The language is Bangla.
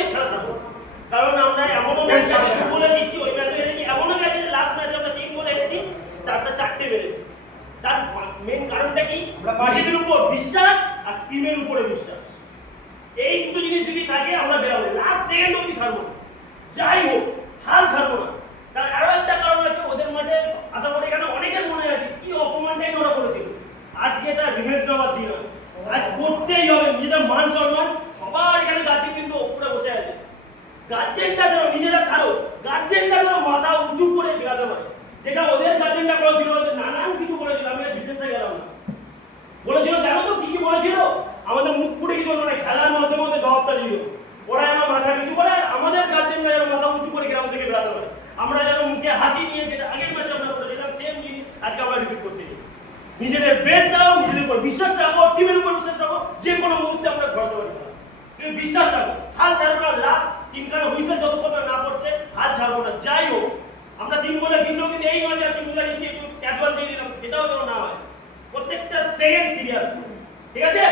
দিয়ে খেলা ছাড়বো, কারণ আমরা এমনও ম্যাচ বলে দিচ্ছি, ওই ম্যাচে হেরেছি, এমনও ম্যাচে লাস্ট ম্যাচে আমরা 3 গোলে হেরেছি, তারপরে 4টে মেরেছি। তার মেন কারণটা কি? নিজেদের উপর বিশ্বাস আর টিমের উপরে বিশ্বাস। এই দুটো জিনিস যদি থাকে আমরা বেরোবো, লাস্ট সেকেন্ড অবধি ছাড়বো, যাই হোক হাল ছাড়বো না। তার আরো একটা কারণ আছে, ওদের মাঠে আশা করি এখানে অনেকের মনে আছে কি অপমানটাই ওরা করেছিল। আজকে এটা রিভেঞ্জ নেওয়ার দিন নয়, আজ করতেই হবে। নিজেদের মান সম্মান সবার এখানে গার্জেন কিন্তু উপরে বসে আছে, গার্জেনটা যেন নিজেরা ছাড়ো, গার্জেনটা যেন মাথা উঁচু করে বেরাতে পারে, যেটা ওদের গার্জেনটা করেছিল, নানান কিছু বলেছিল। আমি ডিটেলসে গেলাম না, বলেছিল জানো তো কি কি বলেছিল? আমাদের মুখ ফুটে কিছু না, খেলার মধ্যে মধ্যে জবাবটা দিল। ওরা যেন মাথা নিচু করে, আমাদের গার্জেনরা যেন মাথা উঁচু করে গ্রাম থেকে বেরাতে পারে। আমরা যেন মুখে হাসি নিয়ে, যেটা আগের ম্যাচে আমরা করেছিলাম সেম জিনিস আজকে আমরা রিপিট করতে চাই। নিজেদের বেস দাও, নিজেদের উপর বিশ্বাস রাখো, টিমের উপর বিশ্বাস রাখো, যে কোনো মুহূর্তে আমরা ঘটাতে পারি। তুমি বিশ্বাস রাখো, হাল ছাড়বো না। লাস্ট 3খানা হুইসেল যতক্ষণ না পড়ছে হাল ছাড়বো না। যাই হোক আমরা 3 গোলে জিতলেও কিন্তু এই নয় যে 3 গোলে জিতছি একটু ক্যাজুয়াল দিয়ে দিলাম, সেটাও যেন না হয়। প্রত্যেকটা সেকেন্ড সিরিয়াস, ঠিক আছে?